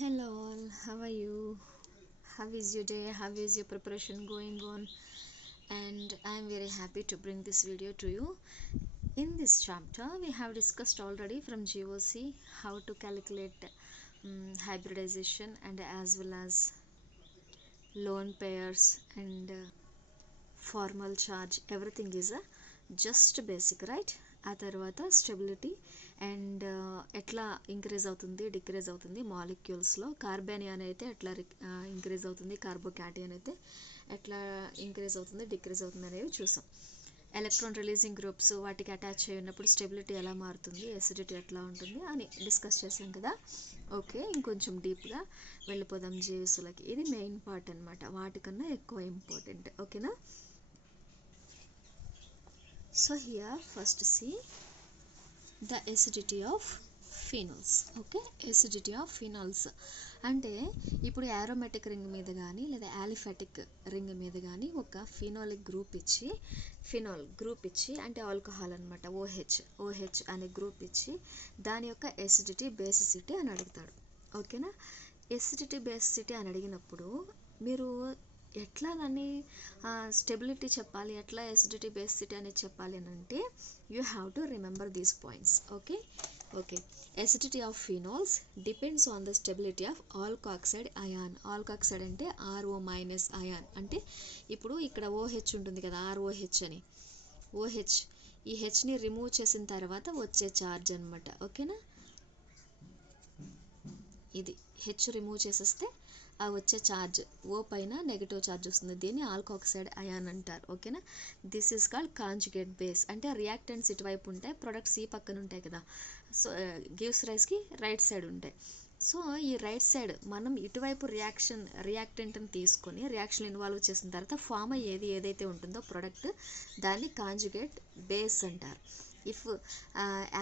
Hello all, how are you? How is your day? How is your preparation going on? And I'm very happy to bring this video to you. In this chapter, we have discussed already from GOC how to calculate hybridization and as well as loan pairs and formal charge. Everything is just basic, right? ఆ తర్వాత stability and ఎట్లా increase అవుతుంది decrease అవుతుంది మాలిక్యూల్స్లో కార్బానియాన్ అయితే ఎట్లా increase అవుతుంది కార్బోకాటియన్ అయితే ఎట్లా ఇంక్రీజ్ అవుతుంది డిక్రీజ్ అవుతుంది అనేవి చూసాం. ఎలక్ట్రాన్ రిలీజింగ్ గ్రూప్స్ వాటికి అటాచ్ అయి ఉన్నప్పుడు స్టెబిలిటీ ఎలా మారుతుంది, ఎసిడిటీ ఎట్లా ఉంటుంది అని డిస్కస్ చేసాం కదా. ఓకే, ఇంకొంచెం డీప్గా వెళ్ళిపోదాం జీవసులకి. ఇది మెయిన్ పార్ట్ అనమాట, వాటికన్నా ఎక్కువ ఇంపార్టెంట్. ఓకేనా? So here first see the acidity of phenols. Okay, acidity of phenols అంటే ఇప్పుడు యారోమేటిక్ రింగ్ మీద కానీ లేదా యాలిఫాటిక్ రింగ్ మీద కానీ ఒక ఫినోలిక్ గ్రూప్ ఇచ్చి అంటే ఆల్కహాల్ అనమాట, ఓహెచ్ అనే గ్రూప్ ఇచ్చి దాని యొక్క ఎసిడిటీ బేసిసిటీ అని అడుగుతాడు. ఓకేనా? ఎసిడిటీ బేసిసిటీ అని అడిగినప్పుడు మీరు ఎట్లా దాన్ని స్టెబిలిటీ చెప్పాలి, ఎట్లా ఎసిడిటీ బేసిసిటీ అనేది చెప్పాలి అని అంటే you have to remember these points. Okay, acidity of phenols depends on the stability of alkoxide ion. Alkoxide అంటే RO- అయాన్. అంటే ఇప్పుడు ఇక్కడ OH ఉంటుంది కదా, ROH అని. OH ఈ హెచ్ని రిమూవ్ చేసిన తర్వాత వచ్చే ఛార్జ్ అనమాట. ఓకేనా? ఇది హెచ్ రిమూవ్ చేసేస్తే ఆ వచ్చే ఛార్జ్ ఓ పైన నెగిటివ్ ఛార్జ్ వస్తుంది. దీన్ని ఆల్కాక్సైడ్ అయాన్ అంటారు. ఓకేనా? This is called conjugate base. అంటే రియాక్టెంట్స్ ఇటువైపు ఉంటాయి, ప్రొడక్ట్స్ ఈ పక్కన ఉంటాయి కదా. సో గివ్స్ రైస్కి రైట్ సైడ్ ఉంటాయి. సో ఈ రైట్ సైడ్ మనం ఇటువైపు రియాక్టెంట్ని తీసుకొని రియాక్షన్ ఇన్వాల్వ్ చేసిన తర్వాత ఫామ్ అయ్యేది ఏదైతే ఉంటుందో ప్రొడక్ట్, దాన్ని కాంజుగేట్ బేస్ అంటారు. ఇఫ్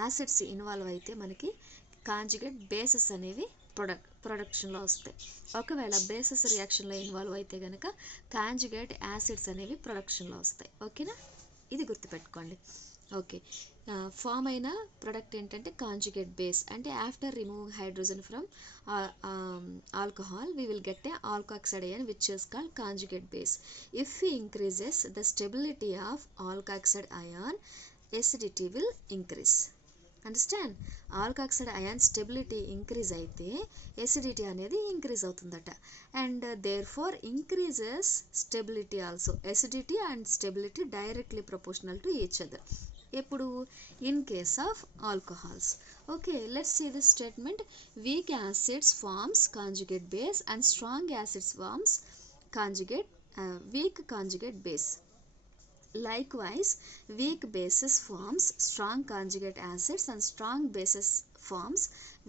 యాసిడ్స్ ఇన్వాల్వ్ అయితే మనకి కాంజుగేట్ బేసెస్ అనేవి ప్రొడక్షన్లో వస్తాయి. ఒకవేళ బేసెస్ రియాక్షన్లో ఇన్వాల్వ్ అయితే కనుక కాంజుగేట్ యాసిడ్స్ అనేవి ప్రొడక్షన్లో వస్తాయి. ఓకేనా? ఇది గుర్తుపెట్టుకోండి. ఓకే, ఫామ్ అయిన ప్రొడక్ట్ ఏంటంటే కాంజుగేట్ బేస్. అంటే after remove hydrogen from alcohol we will get a alkoxide ion which is called conjugate base. If we increases the stability of alkoxide ion, acidity will increase. Understand? Alkoxide ion stability increase అయితే acidity అనేది increase అవుతుందట. And therefore increases stability also. Acidity and stability directly proportional to each other. ఎప్పుడు? In case of alcohols. Okay, let's see this statement. Weak acids forms conjugate base and strong acids forms weak conjugate base. Likewise, weak bases forms strong conjugate acids and strong bases forms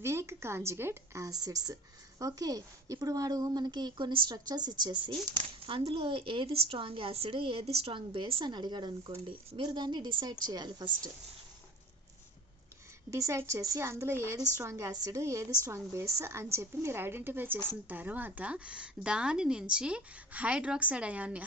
weak conjugate acids. Okay, ఇప్పుడు వాడు మనకి కొన్ని structures ఇచ్చేసి అందులో ఏది strong acid ఏది strong base అని అడిగాడు అనుకోండి, మీరు దాన్ని డిసైడ్ చేయాలి. ఫస్ట్ డిసైడ్ చేసి అందులో ఏది స్ట్రాంగ్ యాసిడ్ ఏది స్ట్రాంగ్ బేస్ అని చెప్పి మీరు ఐడెంటిఫై చేసిన తర్వాత దాని నుంచి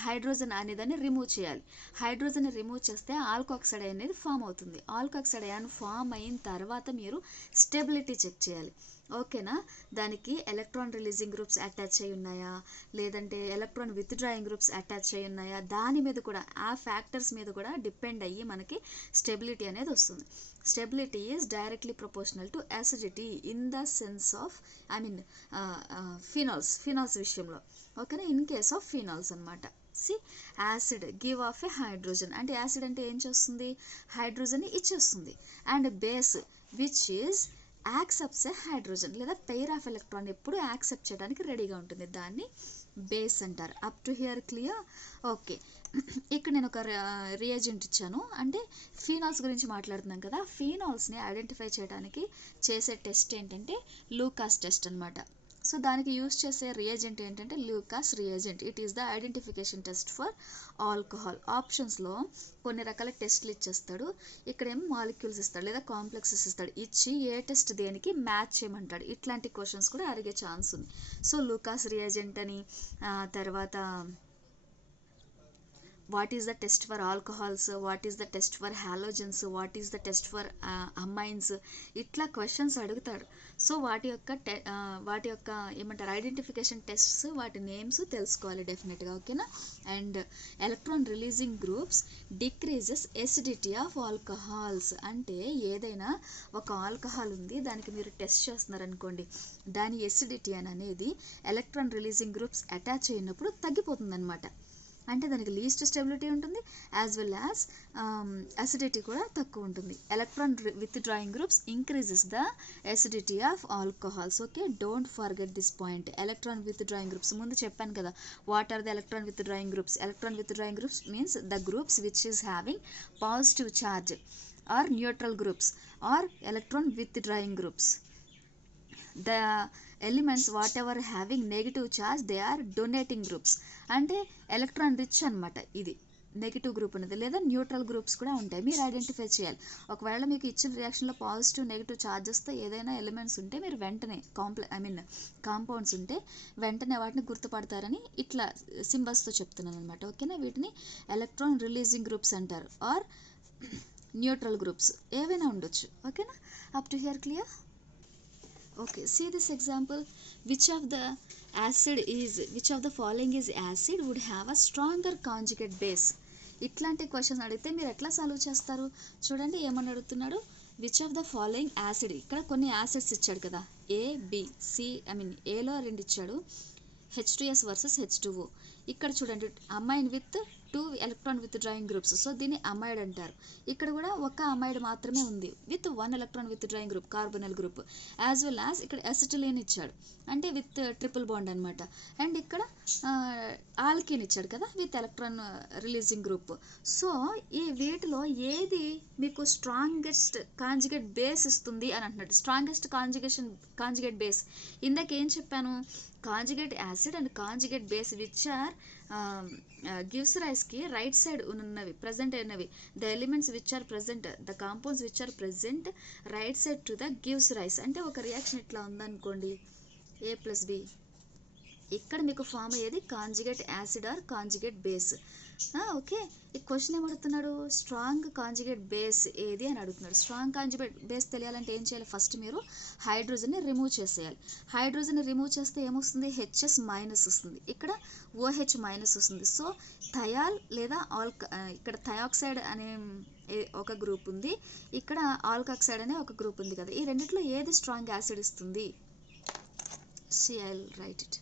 హైడ్రోజన్ అనేదాన్ని రిమూవ్ చేయాలి. హైడ్రోజన్ రిమూవ్ చేస్తే ఆల్కాక్సైడ్ అనేది ఫామ్ అవుతుంది. ఆల్కాక్సైడ్ అయాన్ ఫామ్ అయిన తర్వాత మీరు స్టెబిలిటీ చెక్ చేయాలి. ఓకేనా? దానికి ఎలక్ట్రాన్ రిలీజింగ్ గ్రూప్స్ అటాచ్ అయి ఉన్నాయా, లేదంటే ఎలక్ట్రాన్ విత్డ్రాయింగ్ గ్రూప్స్ అటాచ్ అయి ఉన్నాయా, దాని మీద కూడా ఆ ఫ్యాక్టర్స్ మీద కూడా డిపెండ్ అయ్యి మనకి స్టెబిలిటీ అనేది వస్తుంది. Stability is directly proportional to acidity in the sense of phenols విషయంలో. ఓకేనా? ఇన్ కేస్ ఆఫ్ ఫినాల్స్ అనమాట. Acid give of A hydrogen. అంటే యాసిడ్ అంటే ఏం చేస్తుంది? హైడ్రోజన్ ఇచ్చేస్తుంది. And base which is accepts A hydrogen లేదా పెయిర్ ఆఫ్ ఎలక్ట్రాన్ ఎప్పుడు యాక్సెప్ట్ చేయడానికి రెడీగా ఉంటుంది, దాన్ని బేస్ అంటారు. Up to here clear? Okay, ఇక్కడ నేను ఒక రియేజెంట్ ఇచ్చాను. అంటే ఫీనాల్స్ గురించి మాట్లాడుతున్నాం కదా, ఫీనాల్స్ని ఐడెంటిఫై చేయడానికి చేసే టెస్ట్ ఏంటంటే లూకాస్ టెస్ట్ అనమాట. సో దానికి యూజ్ చేసే రియేజెంట్ ఏంటంటే Lucas reagent. It is the identification test for alcohol. ఆప్షన్స్లో కొన్ని రకాల టెస్ట్లు ఇచ్చేస్తాడు. ఇక్కడేమో మాలిక్యూల్స్ ఇస్తాడు లేదా కాంప్లెక్సెస్ ఇస్తాడు. ఇచ్చి ఏ టెస్ట్ దేనికి మ్యాచ్ చేయమంటాడు. ఇట్లాంటి క్వశ్చన్స్ కూడా అడిగే ఛాన్స్ ఉంది. సో లూకాస్ రియేజెంట్ అని, తర్వాత what is the test for alcohols, what is the test for halogens, what is the test for amines, ఇట్లా క్వశ్చన్స్ అడుగుతాడు. సో వాటి యొక్క ఏమంటారు ఐడెంటిఫికేషన్ టెస్ట్స్, వాటి నేమ్స్ తెలుసుకోవాలి డెఫినెట్గా, ఓకేనా. And electron releasing groups decreases acidity of alcohols. అంటే ఏదైనా ఒక ఆల్కహాల్ ఉంది, దానికి మీరు టెస్ట్ చేస్తున్నారనుకోండి, దాని ఎసిడిటీ అనేది ఎలక్ట్రాన్ రిలీజింగ్ గ్రూప్స్ అటాచ్ అయినప్పుడు తగ్గిపోతుంది అనమాట. అంటే దానికి లీస్ట్ స్టెబిలిటీ ఉంటుంది, యాజ్ వెల్ యాజ్ అసిడిటీ కూడా తక్కువ ఉంటుంది. Electron with drawing groups increases the acidity of alcohols. Okay, don't forget this point. Electron with drawing groups ముందు చెప్పాను కదా, what are the electron with drawing groups. Electron with drawing groups means the groups which is having positive charge or neutral groups or electron with drawing groups. The elements whatever having negative charge they are donating groups. అంటే electron rich అనమాట ఇది negative group అనేది, లేదా neutral groups కూడా ఉంటాయి, మీరు identify చేయాలి. ఒకవేళ మీకు ఇచ్చిన రియాక్షన్లో పాజిటివ్ నెగిటివ్ ఛార్జెస్తో ఏదైనా ఎలిమెంట్స్ ఉంటే మీరు వెంటనే కాంపౌండ్స్ ఉంటే వెంటనే వాటిని గుర్తుపడతారని ఇట్లా సింబల్స్తో చెప్తున్నాను అనమాట, ఓకేనా. వీటిని ఎలక్ట్రాన్ రిలీజింగ్ గ్రూప్స్ అంటారు, ఆర్ న్యూట్రల్ గ్రూప్స్ ఏవైనా ఉండొచ్చు, ఓకేనా. Up to here clear? Okay, see this example. Which of the following is acid would have a stronger conjugate base? ఇట్లాంటి క్వశ్చన్ అడిగితే మీరు ఎట్లా సాల్వ్ చేస్తారు? చూడండి ఏమని అడుగుతున్నాడు. Which of the following acid, ఇక్కడ కొన్ని యాసిడ్స్ ఇచ్చాడు కదా, ఏ బి సి, ఏలో 2 ఇచ్చాడు, H2S వర్సెస్ H2O. ఇక్కడ చూడండి amine with 2 electron with drawing groups, so దీన్ని అమైడ్ అంటారు. ఇక్కడ కూడా ఒక అమైడ్ మాత్రమే ఉంది with 1 electron with drawing group, carbonyl group, as well as ఇక్కడ అసిటిలిన్ ఇచ్చాడు అంటే విత్ ట్రిపుల్ బాండ్ అనమాట. అండ్ ఇక్కడ ఆల్కిన్ ఇచ్చాడు కదా with electron releasing group. So ఈ వీటిలో ఏది మీకు స్ట్రాంగెస్ట్ కాంజుగేట్ బేస్ ఇస్తుంది అని అంటున్నాడు. స్ట్రాంగెస్ట్ కాంజుగేట్ బేస్ ఇందాక ఏం చెప్పాను, conjugate acid and conjugate base which are gives rise కి రైట్ సైడ్ ఉన్నవి ప్రజెంట్ అయినవి, the elements which are present, the compounds which are present right side to the gives rise. అంటే ఒక reaction ఇట్లా ఉందనుకోండి, A+B, ఇక్కడ మీకు ఫామ్ అయ్యేది conjugate acid or conjugate base. Okay, ఈ క్వశ్చన్ ఏమడుగుతున్నాడు, స్ట్రాంగ్ కాంజుగేట్ బేస్ ఏది అని అడుగుతున్నాడు. స్ట్రాంగ్ కాంజుగేట్ బేస్ తెలియాలంటే ఏం చేయాలి, ఫస్ట్ మీరు హైడ్రోజన్ని రిమూవ్ చేసేయాలి. హైడ్రోజన్ని రిమూవ్ చేస్తే ఏమొస్తుంది, HS- వస్తుంది, ఇక్కడ OH- వస్తుంది. సో థయాల్ లేదా ఇక్కడ థయాక్సైడ్ అనే ఒక గ్రూప్ ఉంది, ఇక్కడ ఆల్కాక్సైడ్ అనే ఒక గ్రూప్ ఉంది కదా, ఈ రెండిట్లో ఏది స్ట్రాంగ్ యాసిడ్ ఇస్తుంది? See, I'll write it.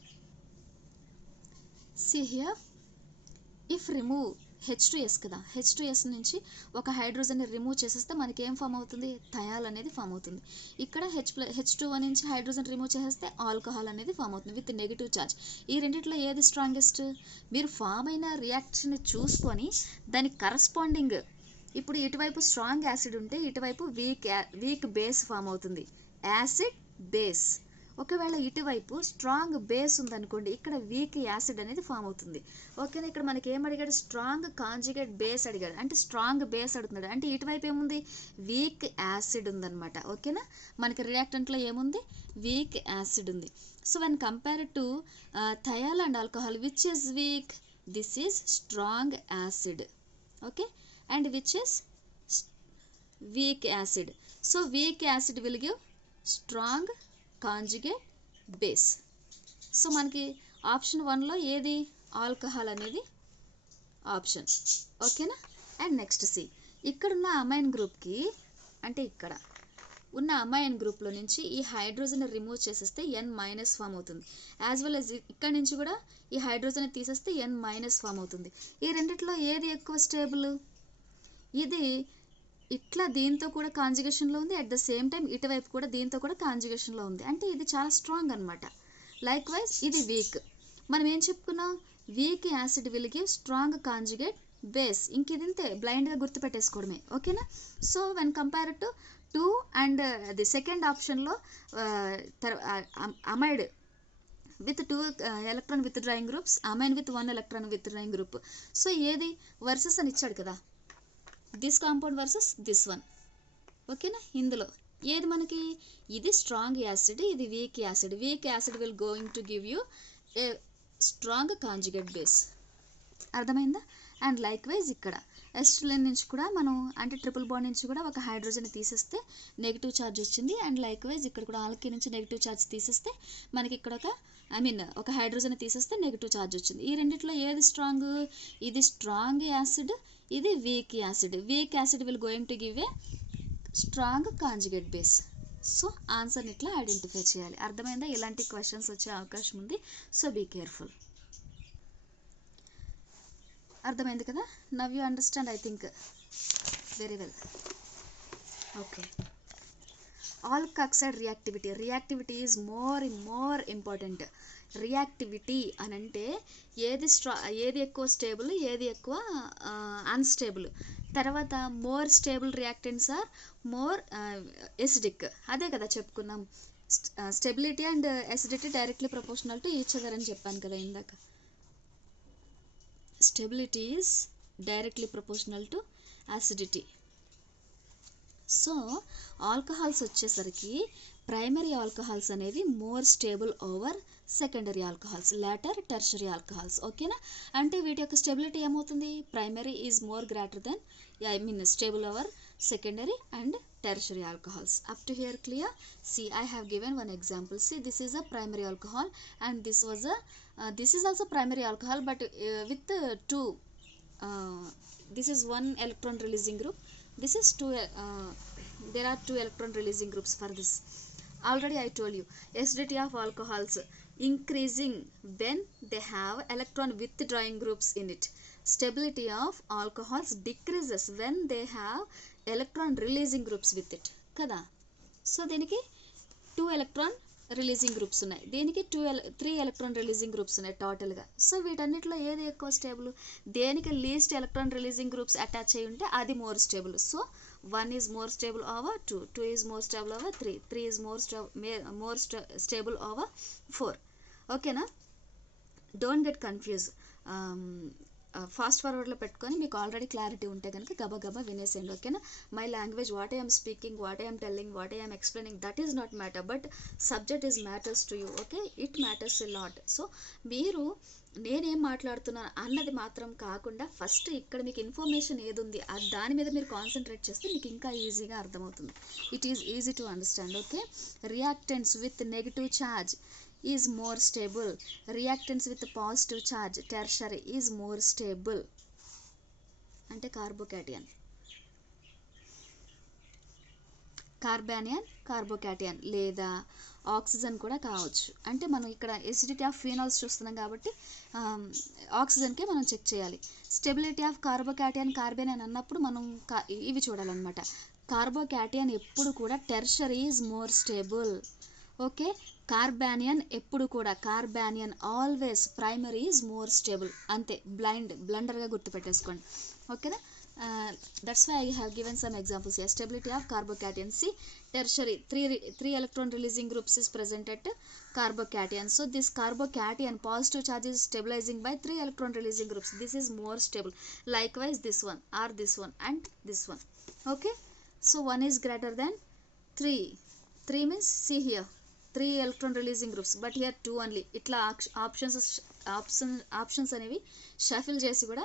See here, if remove H2S కదా, H2S నుంచి ఒక హైడ్రోజన్ని రిమూవ్ చేసేస్తే మనకి ఏం ఫామ్ అవుతుంది, థయాల్ అనేది ఫామ్ అవుతుంది. ఇక్కడ H2O నుంచి హైడ్రోజన్ రిమూవ్ చేసేస్తే ఆల్కహాల్ అనేది ఫామ్ అవుతుంది విత్ నెగిటివ్ ఛార్జ్. ఈ రెండిట్లో ఏది స్ట్రాంగెస్ట్? మీరు ఫామ్ అయిన రియాక్షన్ చూసుకొని దానికి కరస్పాండింగ్, ఇప్పుడు ఇటువైపు స్ట్రాంగ్ యాసిడ్ ఉంటే ఇటువైపు వీక్ బేస్ ఫామ్ అవుతుంది, యాసిడ్ బేస్. ఒకవేళ ఇటువైపు స్ట్రాంగ్ బేస్ ఉందనుకోండి, ఇక్కడ వీక్ యాసిడ్ అనేది ఫామ్ అవుతుంది, ఓకేనా. ఇక్కడ మనకి ఏం అడిగాడు, స్ట్రాంగ్ కాంజుగేట్ బేస్ అడిగాడు, అంటే స్ట్రాంగ్ బేస్ అడుగుతున్నాడు, అంటే ఇటువైపు ఏముంది, వీక్ యాసిడ్ ఉందన్నమాట, ఓకేనా. మనకి రియాక్టెంట్లో ఏముంది, వీక్ యాసిడ్ ఉంది. So when compare to thiol and alcohol, which is weak, this is strong acid, okay, and which is weak acid. So weak acid will give strong conjugate base. So మనకి option 1లో ఏది, alcohol అనేది option, ఓకేనా. And next C, ఇక్కడున్న amine గ్రూప్కి, అంటే ఇక్కడ ఉన్న అమైన్ గ్రూప్లో నుంచి ఈ హైడ్రోజన్ రిమూవ్ చేసేస్తే N- ఫామ్ అవుతుంది, యాజ్ వెల్ యాజ్ ఇక్కడ నుంచి కూడా ఈ హైడ్రోజన్ తీసేస్తే N- ఫామ్ అవుతుంది. ఈ రెండిట్లో ఏది ఎక్కువ స్టేబుల్? ఇది ఇట్లా దీంతో కూడా కాంజుగేషన్లో ఉంది, అట్ ద సేమ్ టైం ఇటువైపు కూడా దీంతో కూడా కాంజుగేషన్లో ఉంది, అంటే ఇది చాలా స్ట్రాంగ్ అనమాట. లైక్ వైజ్ ఇది వీక్. మనం ఏం చెప్పుకున్నాం, weak acid will give strong conjugate base. ఇంక ఇది ఇంతే, బ్లైండ్గా గుర్తుపెట్టేసుకోవడమే, ఓకేనా. So when compare to 2 and the second ఆప్షన్లో amide with 2 electron with drawing groups, amine with 1 electron with drawing group. So ఏది వర్సెస్ అని ఇచ్చాడు కదా, this compound versus this one, ఓకేనా. ఇందులో ఏది మనకి, ఇది స్ట్రాంగ్ యాసిడ్, ఇది weak acid. Weak acid will going to give you a strong conjugate base. అర్థమైందా? అండ్ లైక్ వైజ్ ఇక్కడ ఎసిటిలిన్ నుంచి కూడా మనం అంటే ట్రిపుల్ బాండ్ నుంచి కూడా ఒక హైడ్రోజన్ తీసేస్తే నెగిటివ్ ఛార్జ్ వచ్చింది. అండ్ లైక్ వైజ్ ఇక్కడ కూడా ఆల్కీ నుంచి నెగిటివ్ ఛార్జ్ తీసేస్తే మనకి ఇక్కడ ఒక హైడ్రోజన్ తీసేస్తే నెగిటివ్ ఛార్జ్ వచ్చింది. ఈ రెండిట్లో ఏది స్ట్రాంగ్? ఇది స్ట్రాంగ్ యాసిడ్, ఇది weak acid. Weak acid will going to give a strong conjugate base. So ఆన్సర్ని ఇట్లా ఐడెంటిఫై చేయాలి. అర్థమైందా? ఇలాంటి క్వశ్చన్స్ వచ్చే అవకాశం ఉంది. So be careful. అర్థమైంది కదా? Now you understand I think very well. Okay, alkoxide reactivity. Reactivity is more important. Reactivity అని అంటే ఏది ఎక్కువ స్టేబుల్, ఏది ఎక్కువ అన్స్టేబుల్. తర్వాత more stable reactants are more acidic. అదే కదా చెప్పుకున్నాం. Stability and acidity directly proportional to each other అని చెప్పాను కదా ఇందాక. Stability is directly proportional to acidity. So alcohols వచ్చేసరికి ప్రైమరీ ఆల్కహాల్స్ అనేవి more stable over secondary alcohols, later tertiary alcohols. ఓకేనా? అంటే వీటి యొక్క స్టెబిలిటీ ఏమవుతుంది? Primary is more greater than stable over secondary and tertiary alcohols. Up to here clear? See, I have given one example. See, this is a primary alcohol and this is also primary alcohol, but with two this is one electron releasing group, this is two there are two electron releasing groups for this. Already I told you, acidity of alcohols increasing when they have electron withdrawing groups in it. Stability of alcohols decreases when they have electron releasing groups with it కదా. So దీనికి 2 electron releasing groups ఉన్నాయి, దీనికి 3 electron releasing groups ఉన్నాయి టోటల్గా. So వీటన్నిటిలో ఏది ఎక్కువ stable? దేనికి least electron releasing groups attach అయి ఉంటే అది more stable. So 1 is more stable over 2, 2 is more stable over 3, 3 is more stable over 4. ఓకేనా? Don't get confuse. ఫాస్ట్ ఫార్వర్డ్లో పెట్టుకొని మీకు ఆల్రెడీ క్లారిటీ ఉంటే కనుక గబగబా వినేసేయండి. ఓకేనా? My language, what I'm speaking, what I'm telling, what I'm explaining, that is not matter, but subject is matters to you. Okay, it matters a lot. So మీరు నేనేం మాట్లాడుతున్నాను అన్నది మాత్రం కాకుండా ఫస్ట్ ఇక్కడ మీకు ఇన్ఫర్మేషన్ ఏది ఉంది దాని మీద మీరు కాన్సన్ట్రేట్ చేస్తే మీకు ఇంకా ఈజీగా అర్థమవుతుంది. It is easy to understand. Okay, reactants with negative charge is more stable, reactants with positive charge tertiary is more stable. అంటే కార్బోకాటియన్, కార్బోకాటియన్ లేదా ఆక్సిజన్ కూడా కావచ్చు. అంటే మనం ఇక్కడ ఎసిడిటీ ఆఫ్ ఫీనాల్స్ చూస్తున్నాం కాబట్టి ఆక్సిజన్కే మనం చెక్ చేయాలి. స్టెబిలిటీ ఆఫ్ కార్బోకాటియన్, కార్బేనియన్ అన్నప్పుడు మనం ఇవి చూడాలన్నమాట. కార్బోకాటియన్ ఎప్పుడు కూడా tertiary is more stable. Okay, carbanion ఎప్పుడు కూడా, carbanion always primary is more stable. అంతే, బ్లండర్గా గుర్తుపెట్టేసుకోండి. ఓకేనా? That's why I have given some examples here. Stability of carbocation, C tertiary 3 electron releasing groups is present at carbocation. So this carbocation positive charge is stabilizing by 3 electron releasing groups. This is more stable. Likewise this one or this one and this one. Okay, so 1 is greater than 3. 3 means, see here, 3 electron releasing groups, but here 2 only. ఇట్లా options అనేవి shuffle చేసి కూడా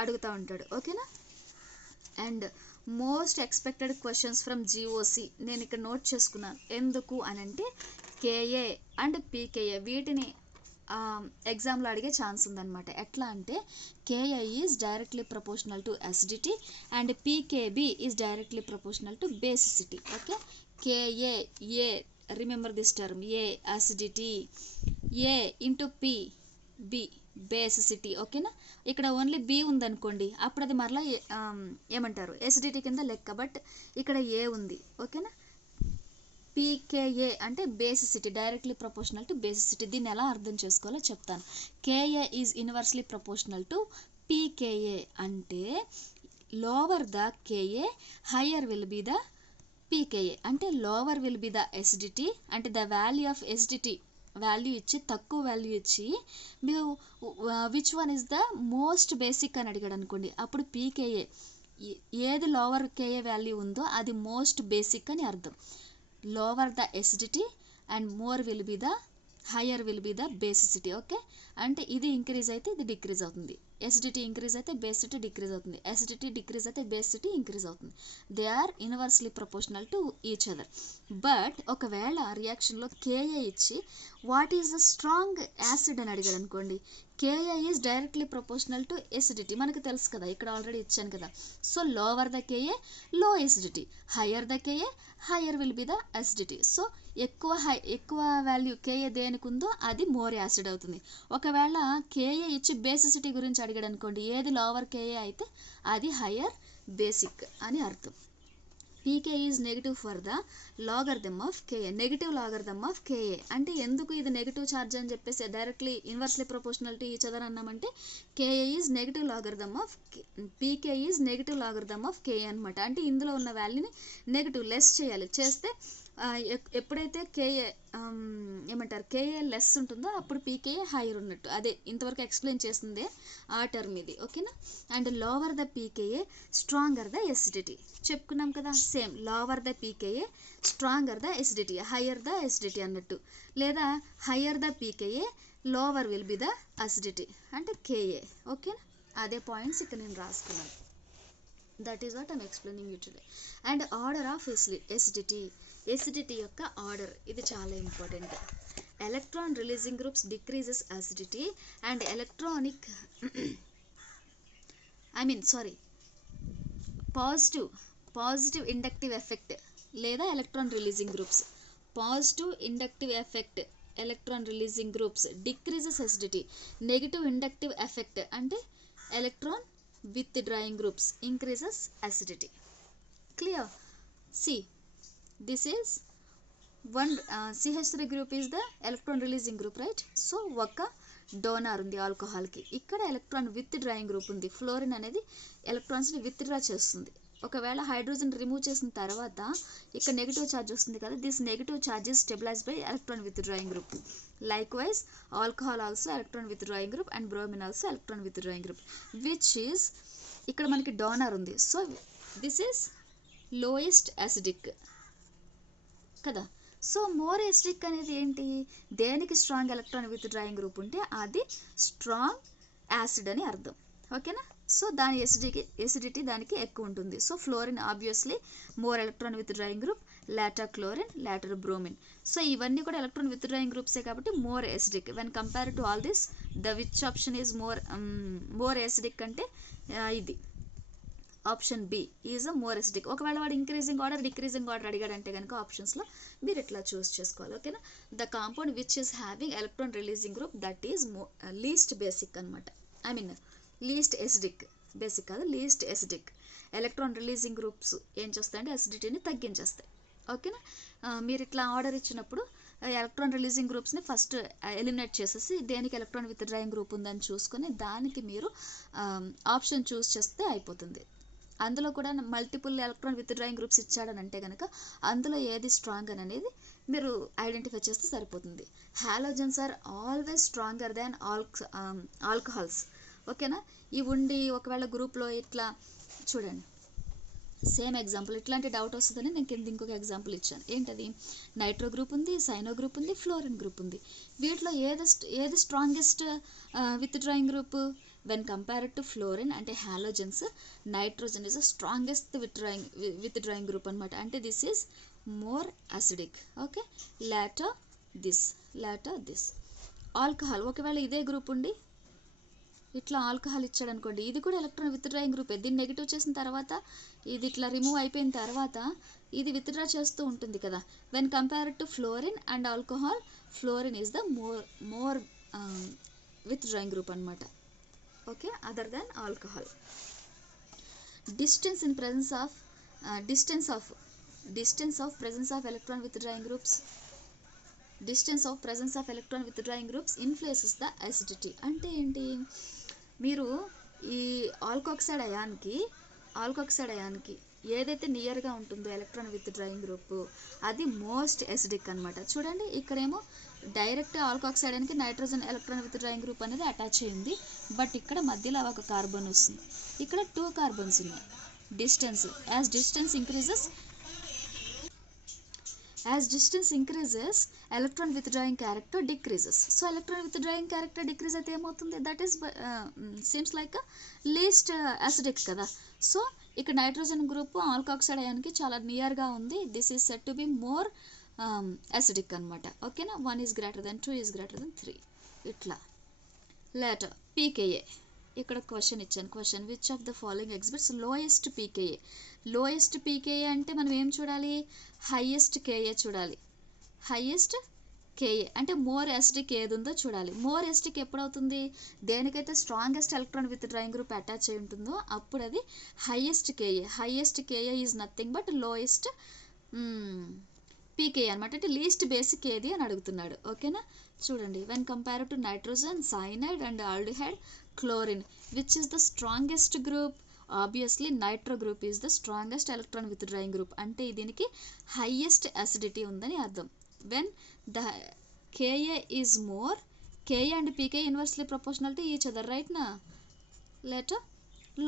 అడుగుతూ ఉంటాడు. ఓకేనా? And most expected questions from GOC నేను ఇక్కడ note చేసుకున్నాను. ఎందుకు అని అంటే కేఏ అండ్ పీకేఏ వీటిని ఎగ్జామ్లో అడిగే ఛాన్స్ ఉందన్నమాట. ఎట్లా అంటే Ka is directly proportional to acidity and pKb is directly proportional to basicity. Okay, Ka, ఏ remember this term, A acidity, A into P, B basicity. ఓకేనా? ఇక్కడ ఓన్లీ B ఉందనుకోండి అప్పుడు అది మరలా ఏమంటారు ఎసిడిటీ కింద లెక్క, బట్ ఇక్కడ ఏ ఉంది. ఓకేనా? పీకేఏ అంటే basicity, directly proportional to basicity. దీన్ని ఎలా అర్థం చేసుకోవాలో చెప్తాను. Ka is inversely proportional to pKa అంటే lower the KA higher will be the pKa. అంటే lower will be the acidity అంటే the value of acidity value ఇచ్చి, తక్కువ వాల్యూ ఇచ్చి మీరు which one is the most basic అని అడిగాడు అనుకోండి, అప్పుడు పీకేఏ ఏది లోవర్ కేఏ వాల్యూ ఉందో అది మోస్ట్ బేసిక్ అని అర్థం. Lower the acidity and more will be the higher will be the basicity. Okay, అంటే ఇది ఇంక్రీజ్ అయితే ఇది డిక్రీజ్ అవుతుంది. ఎసిడిటీ ఇంక్రీజ్ అయితే బేసిటీ డిక్రీజ్ అవుతుంది, ఎసిడిటీ డిక్రీజ్ అయితే బేసిటీ ఇంక్రీజ్ అవుతుంది. They are inversely proportional to each other. But ఒకవేళ రియాక్షన్లో కేఏ ఇచ్చి what is the strong acid అని అడిగాడు అనుకోండి, K A is directly proportional to acidity, మనకు తెలుసు కదా, ఇక్కడ ఆల్రెడీ ఇచ్చాను కదా. So lower the K A low acidity, higher the KA higher will be the acidity. So ఎక్కువ వాల్యూ కేఏ దేనికి ఉందో అది మోర్ యాసిడ్ అవుతుంది. ఒకవేళ కేఏ ఇచ్చి బేసిసిటీ గురించి అడిగాడు అనుకోండి, ఏది లోవర్ కేఏ అయితే అది హయ్యర్ బేసిక్ అని అర్థం. PK is negative for the logarithm of Ka, negative logarithm of Ka. అంటే ఎందుకు ఇది నెగిటివ్ ఛార్జ్ అని చెప్పేసి directly inversely proportional to each other అన్నామంటే Ka is negative logarithm of pK is negative logarithm of Ka అనమాట. అంటే ఇందులో ఉన్న వాల్యూని నెగిటివ్ లెస్ చేయాలి, చేస్తే ఎప్పుడైతే కేఏ ఏమంటారు కేఏ లెస్ ఉంటుందో అప్పుడు పీకే హైయర్ ఉన్నట్టు. అదే ఇంతవరకు ఎక్స్ప్లెయిన్ చేసిందే ఆ టర్మ్ ఇది, ఓకేనా. And lower the pKa stronger the acidity చెప్పుకున్నాం కదా, same lower the pKa stronger the acidity, higher the acidity అన్నట్టు. లేదా higher the pKa lower will be the acidity అంటే కేఏ, ఓకేనా. అదే పాయింట్స్ ఇక్కడ నేను రాసుకున్నాను. That is what I'm explaining you today. And order of acidity, acidity యొక్క order ఇది చాలా important. Electron releasing groups decreases acidity and electronic positive inductive effect లేదా electron releasing groups, positive inductive effect electron releasing groups decreases acidity, negative inductive effect అంటే electron with drawing groups increases acidity. Clear? See this is one CH3 group is the electron releasing group, right? So ఒక donor ఉంది ఆల్కహాల్కి, ఇక్కడ electron with drawing group ఉంది, fluorine అనేది ఎలక్ట్రాన్స్ని withdraw చేస్తుంది. ఒకవేళ hydrogen remove చేసిన తర్వాత ఇక్కడ నెగిటివ్ ఛార్జ్ వస్తుంది కదా, this negative charge is stabilised by electron with drawing group. Like wise alcohol also electron with drawing group and bromine also electron with drawing group, which is ఇక్కడ మనకి donor ఉంది. So this is lowest acidic కదా. So more acidic అనేది ఏంటి, దేనికి strong electron with drawing group ఉంటే అది strong acid అని అర్థం, ఓకేనా. సో దాని ఎసిడిటీ దానికి ఎక్కువ ఉంటుంది. So fluorine obviously more electron with drawing group, later chlorine, later bromine. So ఇవన్నీ కూడా ఎలక్ట్రాన్ విత్ డ్రాయింగ్ గ్రూప్సే కాబట్టి more acidic. When compare to all this the which option is more acidic అంటే ఇది option B is a more acidic. ఒకవేళ వాడు increasing order decreasing order అడిగాడంటే కనుక ఆప్షన్స్లో మీరు ఇట్లా చూస్ చేసుకోవాలి, ఓకేనా. The compound which is having electron releasing group that is least basic అనమాట. లీస్ట్ ఎసిడిక్, బేసిక్ కాదు least acidic. Electron releasing groups ఏం చేస్తాయంటే అసిడిటీని తగ్గించేస్తాయి, ఓకేనా. మీరు ఇట్లా ఆర్డర్ ఇచ్చినప్పుడు ఎలక్ట్రాన్ రిలీజింగ్ గ్రూప్స్ని ఫస్ట్ ఎలిమినేట్ చేసేసి దేనికి ఎలక్ట్రాన్ విత్ డ్రాయింగ్ గ్రూప్ ఉందని చూసుకొని దానికి మీరు ఆప్షన్ చూస్ చేస్తే అయిపోతుంది. అందులో కూడా multiple electron with drawing groups ఇచ్చాడని అంటే కనుక అందులో ఏది స్ట్రాంగ్ అని అనేది మీరు ఐడెంటిఫై చేస్తే సరిపోతుంది. Halogens are always stronger than alcohols, ఓకేనా. ఇవి ఉండి ఒకవేళ గ్రూప్లో ఇట్లా చూడండి, సేమ్ ఎగ్జాంపుల్ ఇట్లాంటి డౌట్ వస్తుందని నేను కింద ఇంకొక ఎగ్జాంపుల్ ఇచ్చాను. ఏంటది, నైట్రో గ్రూప్ ఉంది, సైనో గ్రూప్ ఉంది, ఫ్లోరిన్ గ్రూప్ ఉంది. వీటిలో ఏది strongest with drawing group? When compared to fluorine అంటే halogens, nitrogen is the strongest with drawing group అనమాట. అంటే this is more acidic, okay. Later this. Alcohol ఒకవేళ ఇదే గ్రూప్ ఉండి ఇట్లా ఆల్కహాల్ ఇచ్చాడు అనుకోండి, ఇది కూడా ఎలక్ట్రాన్ విత్ డ్రాయింగ్ గ్రూపే. దీన్ని నెగిటివ్ చేసిన తర్వాత ఇది ఇట్లా రిమూవ్ అయిపోయిన తర్వాత ఇది విత్డ్రా చేస్తూ ఉంటుంది కదా. When compared to fluorine and alcohol, fluorine is the more with drawing group అనమాట, okay, other than alcohol. distance of presence of electron withdrawing groups influences the acidity. అంటే ఏంటి, మీరు ఈ ఆల్కోక్సైడ్ అయాన్కి ఏదైతే నియర్గా ఉంటుందో ఎలక్ట్రాన్ విత్ డ్రాయింగ్ గ్రూప్ అది most acidic అనమాట. చూడండి ఇక్కడేమో డైరెక్ట్ ఆల్కోక్సైడ్ అనికి nitrogen electron with drawing group అనేది అటాచ్ అయ్యింది, బట్ ఇక్కడ మధ్యలో ఒక కార్బన్ వస్తుంది, ఇక్కడ 2 కార్బన్స్ ఉన్నాయి. Distance increases As distance increases, electron withdrawing character decreases. So electron withdrawing character decrease అయితే ఏమవుతుంది, that is seems like a least acidic కదా. సో ఇక్కడ నైట్రోజన్ గ్రూప్ ఆల్కాక్సైడ్ అయాన్కి చాలా నియర్గా ఉంది. This is set to be more acidic అనమాట. ఓకేనా, 1 is greater than 2 is greater than 3 ఇట్లా. లేటర్ పీకేఏ, ఇక్కడ క్వశ్చన్ ఇచ్చాను. Question which of the following exhibits lowest pKa. Lowest pKa అంటే మనం ఏం చూడాలి, హైయెస్ట్ కేఏ చూడాలి. హైయెస్ట్ కేఏ అంటే మోర్ ఎసిడిక్ ఏది ఉందో చూడాలి. మోర్ ఎసిడిక్ ఎప్పుడవుతుంది, దేనికైతే strongest electron with drawing group attach అయి ఉంటుందో అప్పుడు అది highest Ka. Highest Ka is nothing but lowest pKa అనమాట. అంటే లీస్ట్ బేసిక్ ఏది అని అడుగుతున్నాడు. ఓకేనా, చూడండి. When compare to nitrogen, cyanide and aldehyde, chlorine, which is the strongest group. Obviously nitro group is the strongest electron with drawing group. అంటే దీనికి highest acidity ఉందని అర్థం. When the Ka is more, Ka and pK inversely proportional to each other, right నా. Later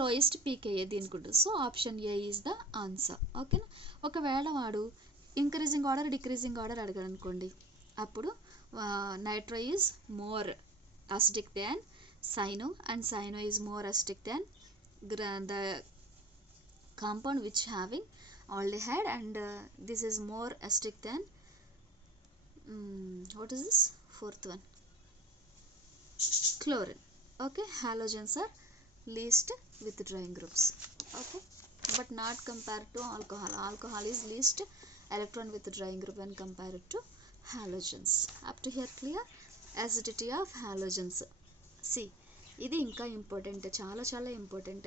lowest pKa దీనికి ఉంటుంది. So option A is the answer. ఓకేనా, ఒకవేళ వాడు ఇంక్రీజింగ్ ఆర్డర్ డిక్రీజింగ్ ఆర్డర్ అడిగాడు అనుకోండి, అప్పుడు nitro is more acidic than cyano and cyano is more acidic than the compound which having aldehyde and this is more acidic than what is this fourth one, chlorine. Okay, halogens are least withdrawing groups. Okay, but not compared to alcohol. Alcohol is least electron withdrawing group when compared to halogens. Up to here clear. acidity of halogens. See ఇది ఇంకా important, చాలా చాలా important.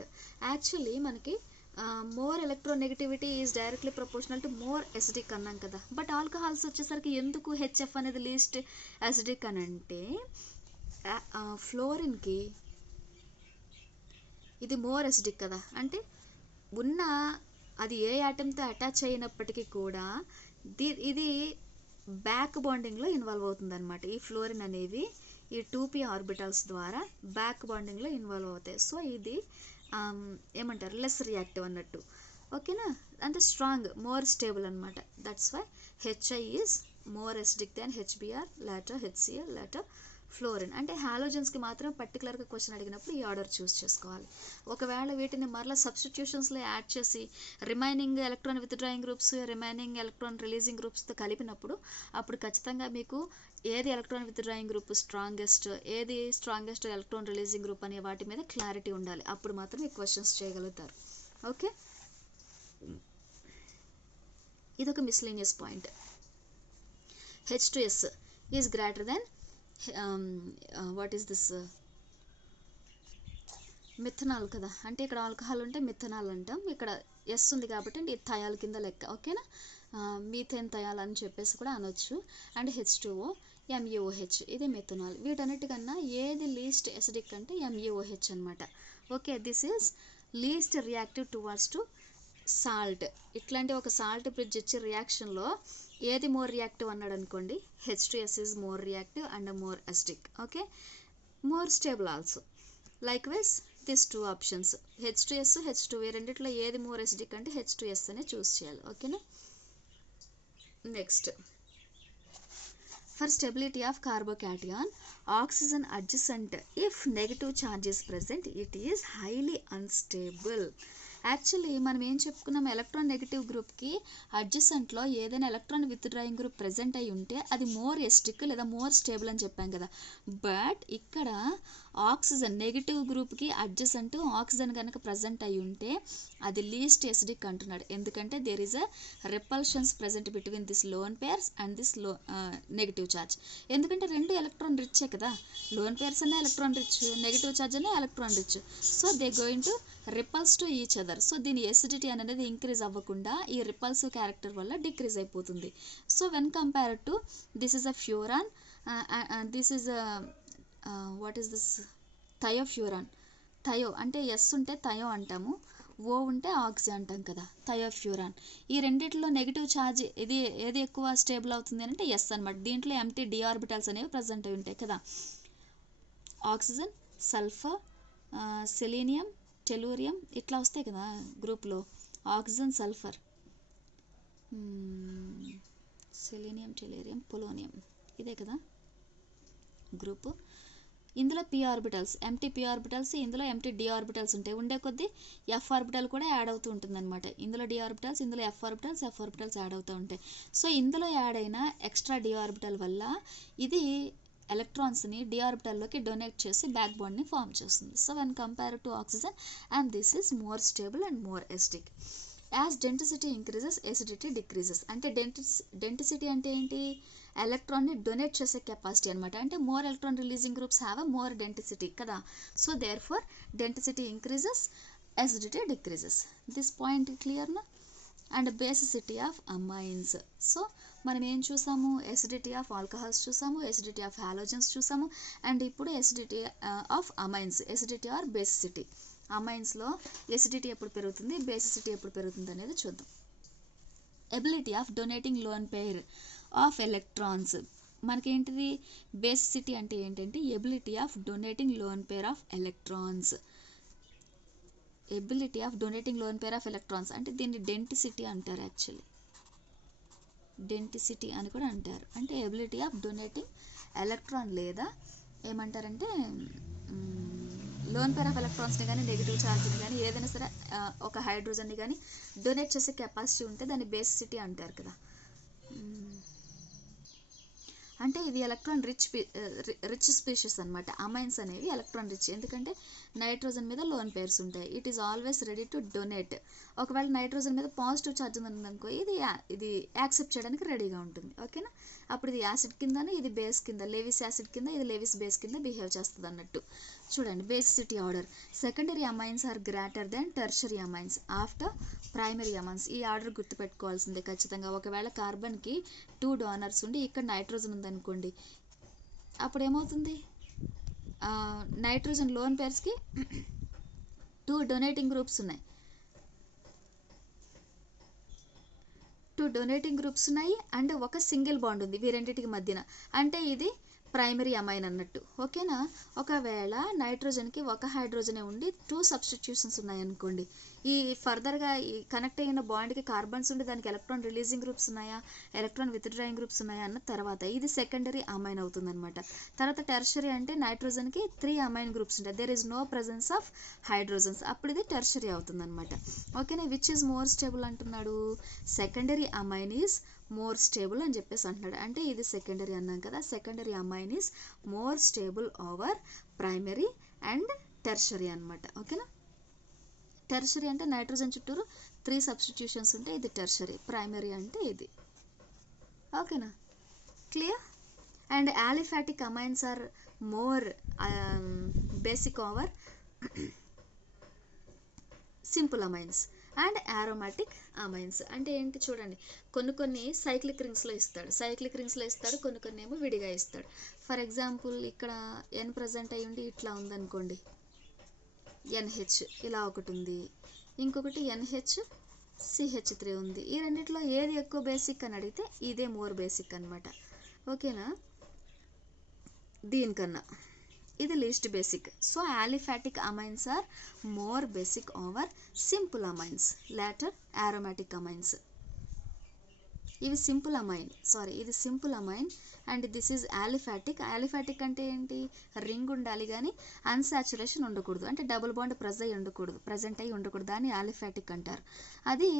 Actually మనకి more electronegativity is directly proportional to more acidic అన్నాం కదా. But alcohols వచ్చేసరికి ఎందుకు HF అనేది లీస్ట్ యాసిడిక్ అని అంటే, ఫ్లోరిన్కి ఇది మోర్ ఎసిడిక్ కదా. అంటే ఉన్న అది ఏ యాటమ్తో అటాచ్ అయినప్పటికీ కూడా ఇది బ్యాక్ బాండింగ్లో ఇన్వాల్వ్ అవుతుంది అనమాట. ఈ ఫ్లోరిన్ అనేవి ఈ 2p ఆర్బిటల్స్ ద్వారా బ్యాక్ బాండింగ్లో ఇన్వాల్వ్ అవుతాయి. సో ఇది ఏమంటారు, లెస్ రియాక్టివ్ అన్నట్టు. ఓకేనా, అంటే స్ట్రాంగ్, మోర్ స్టేబుల్ అనమాట. That's why HI is more acidic than HBr, later HCl, later fluorine. అంటే హాలోజన్స్కి మాత్రం పర్టికులర్గా క్వశ్చన్ అడిగినప్పుడు ఈ ఆర్డర్ చూస్ చేసుకోవాలి. ఒకవేళ వీటిని మరలా సబ్స్టిట్యూషన్స్లో యాడ్ చేసి remaining electron withdrawing groups, remaining electron releasing గ్రూప్స్తో కలిపినప్పుడు అప్పుడు ఖచ్చితంగా మీకు ఏది ఎలక్ట్రాన్ విత్డ్రాయింగ్ గ్రూప్ స్ట్రాంగెస్ట్, ఏది స్ట్రాంగెస్ట్ ఎలక్ట్రాన్ రిలీజింగ్ గ్రూప్ అనే వాటి మీద క్లారిటీ ఉండాలి. అప్పుడు మాత్రం ఈ క్వశ్చన్స్ చేయగలుగుతారు. ఓకే, ఇదొక miscellaneous point. H2S is greater then what is this methanol కదా. అంటే ఇక్కడ ఆల్కహాల్ ఉంటే మిథనాల్ అంటాం, ఇక్కడ ఎస్ ఉంది కాబట్టి ఇది థయాల్ కింద లెక్క. ఓకేనా, మీథేన్ థయాల్ అని చెప్పేసి కూడా అనొచ్చు. అండ్ H2O, MeOH, ఇది మిథనాల్. వీటన్నిటికన్నా ఏది లీస్ట్ ఎసిడిక్ అంటే MeOH అనమాట. Okay, this is least reactive towards to salt. ఇట్లాంటి ఒక సాల్ట్ బ్రిడ్జ్ ఇచ్చే రియాక్షన్లో ఏది మోర్ రియాక్టివ్ అన్నాడు అనుకోండి, H2S is more reactive and more acidic. Okay, more stable also. Like wise this 2 options H2S, H2, ఈ రెండిట్లో ఏది మోర్ అసిడిక్ అంటే H2S అనే చూస్ చేయాలి. ఓకేనా, next. For stability of carbocation, oxygen adjacent if negative charge is present it is highly unstable. Actually మనం ఏం చెప్పుకున్నాం, ఎలక్ట్రాన్ నెగిటివ్ గ్రూప్కి అడ్జసెంట్లో ఏదైనా ఎలక్ట్రాన్ విత్డ్రాయింగ్ గ్రూప్ ప్రెజెంట్ అయి ఉంటే అది మోర్ ఎసిడిక్ లేదా మోర్ స్టేబుల్ అని చెప్పాం కదా. బట్ ఇక్కడ ఆక్సిజన్ నెగిటివ్ గ్రూప్కి అడ్జసెంట్ ఆక్సిజన్ కనుక ప్రజెంట్ అయి ఉంటే అది లీస్ట్ ఎసిడిక్ అంటున్నాడు. ఎందుకంటే there is a repulsions present between this lone pairs and this negative charge. ఎందుకంటే రెండు ఎలక్ట్రాన్ రిచ్చే కదా, లోన్ పేర్స్ అనే ఎలక్ట్రాన్ రిచ్, నెగిటివ్ ఛార్జ్ అనే electron rich. So they going to repulse to each other. So దీని acidity అనేది increase అవ్వకుండా ఈ రిపల్సివ్ క్యారెక్టర్ వల్ల డిక్రీజ్ అయిపోతుంది. So when compared to this is a furan, this is what is this thiofuran. Thio అంటే S ఉంటే thio అంటాము, O ఉంటే ఆక్సి అంటాం కదా, థయోఫ్యూరాన్. ఈ రెండిట్లో నెగిటివ్ ఛార్జ్ ఏది ఎక్కువ స్టేబుల్ అవుతుంది అంటే ఎస్ అనమాట. దీంట్లో ఎంటీ డి ఆర్బిటల్స్ అనేవి ప్రజెంట్ అయి ఉంటాయి కదా. ఆక్సిజన్, సల్ఫర్, సెలీనియం, టెలూరియం ఇట్లా వస్తాయి కదా గ్రూప్లో. ఆక్సిజన్, సల్ఫర్, సెలీనియం, టెలేరియం, పొలోనియం, ఇదే కదా గ్రూపు. ఇందులో p orbitals, empty p orbitals, ఇందులో ఎంటీ d ఆర్బిటల్స్ ఉంటాయి. ఉండే కొద్దీ f ఆర్బిటల్ కూడా యాడ్ అవుతూ ఉంటుందన్నమాట. ఇందులో d ఆర్బిటల్స్, ఇందులో f ఆర్బిటల్స్ యాడ్ అవుతూ ఉంటాయి. సో ఇందులో యాడ్ అయిన ఎక్స్ట్రా d ఆర్బిటల్ వల్ల ఇది ఎలక్ట్రాన్స్ని d ఆర్బిటల్లోకి డొనేట్ చేసి బ్యాక్ బాండ్ని ఫామ్ చేస్తుంది. So when compare to oxygen and this is more stable and more acidic. As density increases acidity decreases. అంటే డెన్సిటీ అంటే ఏంటి? ఎలక్ట్రాన్ని డొనేట్ చేసే కెపాసిటీ అనమాట. అంటే more electron releasing groups have a more density కదా. So therefore density increases, acidity decreases. This point క్లియర్నా? And basicity of amines. So మనం ఏం చూసాము? ఎసిడిటీ ఆఫ్ ఆల్కహాల్స్ చూసాము, ఎసిడిటీ ఆఫ్ హాలోజన్స్ చూసాము, అండ్ ఇప్పుడు acidity of amines, acidity or basicity. అమైన్స్లో acidity ఎప్పుడు పెరుగుతుంది, బేసిసిటీ ఎప్పుడు పెరుగుతుంది అనేది చూద్దాం. Ability of donating lone pair of electrons. మనకేంటిది? బేసిసిటీ అంటే ఏంటంటే ability of donating lone pair of electrons. Ability of donating lone pair of electrons అంటే దీన్ని డెన్సిటీ అంటారు. యాక్చువల్లీ డెన్సిటీ అని కూడా అంటారు. అంటే ఎబిలిటీ ఆఫ్ డొనేటింగ్ ఎలక్ట్రాన్ లేదా ఏమంటారంటే లోన్ పెయిర్ ఆఫ్ ఎలక్ట్రాన్స్ని కానీ నెగిటివ్ ఛార్జ్ని కానీ ఏదైనా సరే ఒక హైడ్రోజన్ని కానీ డొనేట్ చేసే కెపాసిటీ ఉంటే దాన్ని బేసిసిటీ అంటారు కదా. అంటే ఇది ఎలక్ట్రాన్ రిచ్ స్పీషీస్ అనమాట. అమైన్స్ అనేవి ఎలక్ట్రాన్ రిచ్. ఎందుకంటే నైట్రోజన్ మీద లోన్ పేర్స్ ఉంటాయి. It is always ready to donate. ఒకవేళ నైట్రోజన్ మీద పాజిటివ్ ఛార్జ్ ఉందనుకో ఇది యాక్సెప్ట్ చేయడానికి రెడీగా ఉంటుంది. ఓకేనా? అప్పుడు ఇది యాసిడ్ కింద, ఇది బేస్ కింద, లేవిస్ యాసిడ్ కింద, ఇది లేవిస్ బేస్ కింద బిహేవ్ చేస్తుంది అన్నట్టు. చూడండి basicity order. Secondary amines are greater then tertiary amines after primary amines. ఈ ఆర్డర్ గుర్తుపెట్టుకోవాల్సిందే ఖచ్చితంగా. ఒకవేళ కార్బన్కి 2 డోనర్స్ ఉండి ఇక్కడ నైట్రోజన్ ఉందనుకోండి, అప్పుడు ఏమవుతుంది? నైట్రోజన్ లోన్ పేర్స్కి 2 డొనేటింగ్ గ్రూప్స్ ఉన్నాయి. 2 డొనేటింగ్ గ్రూప్స్ ఉన్నాయి అండ్ ఒక సింగిల్ బాండ్ ఉంది వీరెంటికి మధ్యన. అంటే ఇది ప్రైమరీ అమైన్ అన్నట్టు. ఓకేనా? ఒకవేళ నైట్రోజన్కి ఒక హైడ్రోజనే ఉండి 2 సబ్స్టిట్యూషన్స్ ఉన్నాయనుకోండి, ఈ ఫర్దర్గా ఈ కనెక్ట్ అయిన బాండ్కి కార్బన్స్ ఉండి దానికి ఎలక్ట్రాన్ రిలీజింగ్ గ్రూప్స్ ఉన్నాయా, ఎలక్ట్రాన్ విత్డ్రాయింగ్ గ్రూప్స్ ఉన్నాయా అన్న తర్వాత ఇది సెకండరీ అమైన్ అవుతుందన్నమాట. తర్వాత టెర్షరీ అంటే నైట్రోజన్కి 3 అమైన్ గ్రూప్స్ ఉంటాయి. There is no presence of hydrogens. అప్పుడు ఇది టెర్షరీ అవుతుందన్నమాట. ఓకేనా? విచ్ ఈజ్ మోర్ స్టేబుల్ అంటున్నాడు? Secondary amine is more stable అని చెప్పేసి అంటున్నాడు. అంటే ఇది సెకండరీ అన్నాం కదా. Secondary amine is more stable over primary and tertiary అనమాట. ఓకేనా? టెర్షరీ అంటే నైట్రోజన్ చుట్టూరు 3 సబ్స్టిట్యూషన్స్ ఉంటే ఇది టెర్షరీ. ప్రైమరీ అంటే ఇది. ఓకేనా? Clear? And aliphatic amines are more basic over simple amines and aromatic amines. అంటే ఏంటి చూడండి, కొన్ని సైక్లిక్ రింగ్స్లో ఇస్తాడు, కొన్ని ఏమో విడిగా ఇస్తాడు. ఫర్ ఎగ్జాంపుల్ ఇక్కడ N ప్రజెంట్ అయ్యి ఉండి ఇట్లా ఉందనుకోండి, NH ఇలా ఒకటి ఉంది, ఇంకొకటి NH-CH3 ఉంది. ఈ రెండిట్లో ఏది ఎక్కువ బేసిక్ అని అడిగితే ఇదే మోర్ బేసిక్ అనమాట. ఓకేనా? దీనికన్నా ఇది least basic. So aliphatic amines are more basic over simple amines, later aromatic amines. ఇవి సింపుల్ అమైన్, ఇది simple amine and this is aliphatic. Aliphatic అంటే ఏంటి? రింగ్ ఉండాలి కానీ అన్సాచురేషన్ ఉండకూడదు, అంటే డబుల్ బాండ్ ప్రజెంట్ అయ్యి ఉండకూడదు. దాన్ని ఆలిఫాటిక్ అంటారు. అది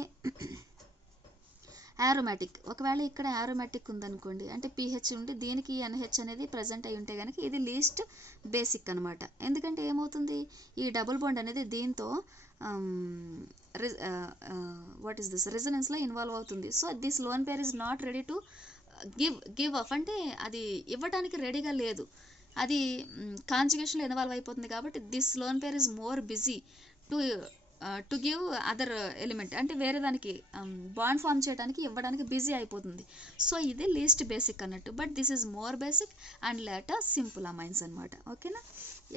ఆరోమాటిక్. ఒకవేళ ఇక్కడ ఆరోమాటిక్ ఉందనుకోండి, అంటే pH ఉండి దీనికి NH అనేది ప్రజెంట్ అయి ఉంటే కనుక ఇది లీస్ట్ బేసిక్ అనమాట. ఎందుకంటే ఏమవుతుంది? ఈ డబుల్ బాండ్ అనేది దీంతో రెజొనెన్స్లో ఇన్వాల్వ్ అవుతుంది. So this lone pair is not ready to give of. అంటే అది ఇవ్వడానికి రెడీగా లేదు, అది కాంజుగేషన్లో ఇన్వాల్వ్ అయిపోతుంది. కాబట్టి this lone pair is more busy to give other element. అంటే వేరే దానికి బాండ్ ఫామ్ చేయడానికి ఇవ్వడానికి బిజీ అయిపోతుంది. సో ఇది లీస్ట్ బేసిక్ అన్నట్టు. But this is more basic and later simple amines అనమాట. ఓకేనా?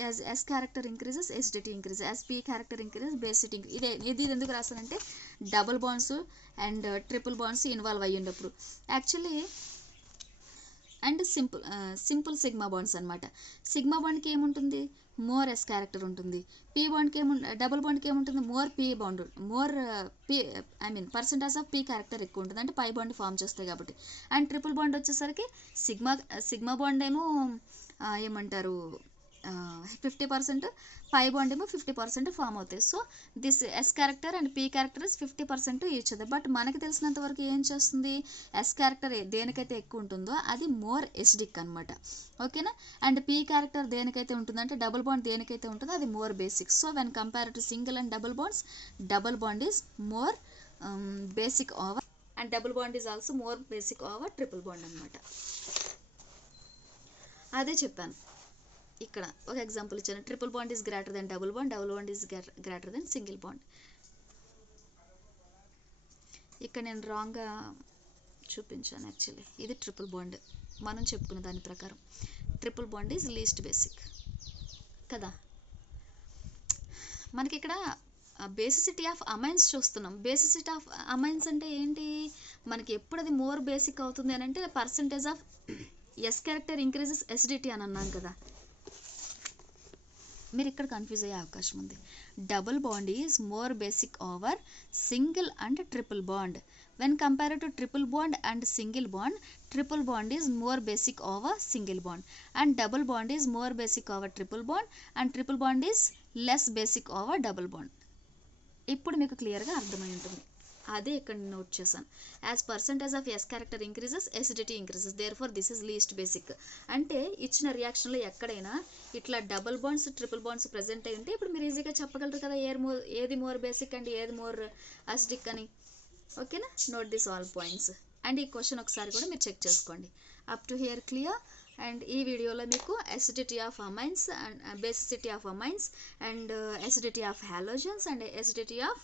As S character increases acidity increases, as P character increases basicity increase. ఇది ఎందుకు రాస్తానంటే double bonds and triple bonds involve అయ్యి ఉన్నప్పుడు. Actually and simple sigma bonds అనమాట. Sigma బాండ్కి ఏముంటుంది, మోర్ ఎస్ క్యారెక్టర్ ఉంటుంది. పీ బాండ్కి డబుల్ బాండ్కి ఏముంటుంది, more P bond, more P percentage of P character ఎక్కువ ఉంటుంది, అంటే పై బాండ్ ఫామ్ చేస్తాయి కాబట్టి. అండ్ ట్రిపుల్ బాండ్ వచ్చేసరికి సిగ్మా బాండ్ ఏమో ఏమంటారు 50%, పై బాండ్ ఏమో 50% ఫామ్ అవుతాయి. So this S character and P character is 50% each other. But మనకి తెలిసినంత వరకు ఏం చేస్తుంది, ఎస్ క్యారెక్టర్ దేనికైతే ఎక్కువ ఉంటుందో అది మోర్ ఎసిడిక్ అనమాట. ఓకేనా. అండ్ పీ క్యారెక్టర్ దేనికైతే ఉంటుందంటే డబుల్ బాండ్ దేనికైతే ఉంటుందో అది more basic. So when compare to single and double bonds, double bond is more basic over and double bond is also more basic over triple bond అనమాట. అదే చెప్పాను ఇక్కడ ఒక example ఇచ్చాను. Triple bond is greater then double bond, double bond is greater then single bond. ఇక్కడ నేను రాంగ్గా చూపించాను యాక్చువల్లీ. ఇది ట్రిపుల్ బాండ్, మనం చెప్పుకున్న దాని ప్రకారం triple bond is least basic కదా. మనకి ఇక్కడ బేసిసిటీ ఆఫ్ అమైన్స్ చూస్తున్నాం. బేసిసిటీ ఆఫ్ అమైన్స్ అంటే ఏంటి, మనకి ఎప్పుడు అది మోర్ బేసిక్ అవుతుంది అని అంటే percentage of S character increases acidity అని అన్నాం కదా. మీరు ఇక్కడ కన్ఫ్యూజ్ అయ్యే అవకాశం ఉంది. Double bond is more basic over single and triple bond. When compare to triple bond and single bond, triple bond is more basic over single bond and double bond is more basic over triple bond and triple bond is less basic over double bond. ఇప్పుడు మీకు క్లియర్గా అర్థమై ఉంటుంది. అదే ఇక్కడ note చేశాను. As percentage of S character increases, acidity increases, therefore this is least basic. అంటే ఇచ్చిన రియాక్షన్లో ఎక్కడైనా ఇట్లా double bonds triple bonds present అయి ఉంటే ఇప్పుడు మీరు ఈజీగా చెప్పగలరు కదా ఏది మోర్ బేసిక్ అండ్ ఏది మోర్ అసిడిక్ అని. ఓకేనా. Note this all points. And ఈ క్వశ్చన్ ఒకసారి కూడా మీరు చెక్ చేసుకోండి. Up to here clear. And ఈ వీడియోలో మీకు acidity of amines and basicity of amines and acidity of halogens and acidity of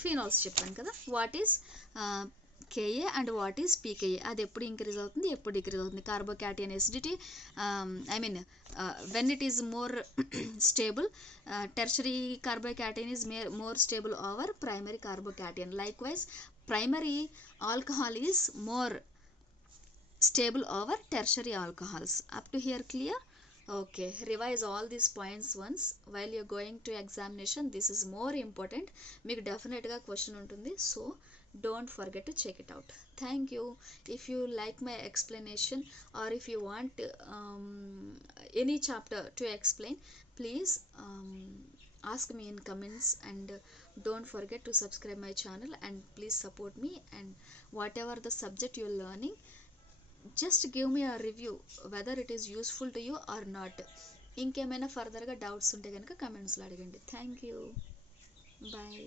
phenols చెప్పాను కదా. What is Ka and what is pKa, అది ఎప్పుడు ఇంక్రీజ్ అవుతుంది ఎప్పుడు డిక్రీజ్ అవుతుంది. Carbocation acidity when it is more stable, tertiary carbocation is more stable over primary carbocation. Likewise primary alcohol is more stable over tertiary alcohols. Up to here clear? Okay, revise all these points once while you're going to examination. This is more important. మీకు డెఫినెట్గా question ఉంటుంది, so don't forget to check it out. Thank you. If you like my explanation or if you want any chapter to explain, please ask me in comments and don't forget to subscribe my channel and please support me. And whatever the subject you're learning, just give me a review whether it is useful to you or not. ఇంకేమైనా ఫర్దర్గా doubts ఉంటే కనుక కమెంట్స్లో అడగండి. Thank you. Bye.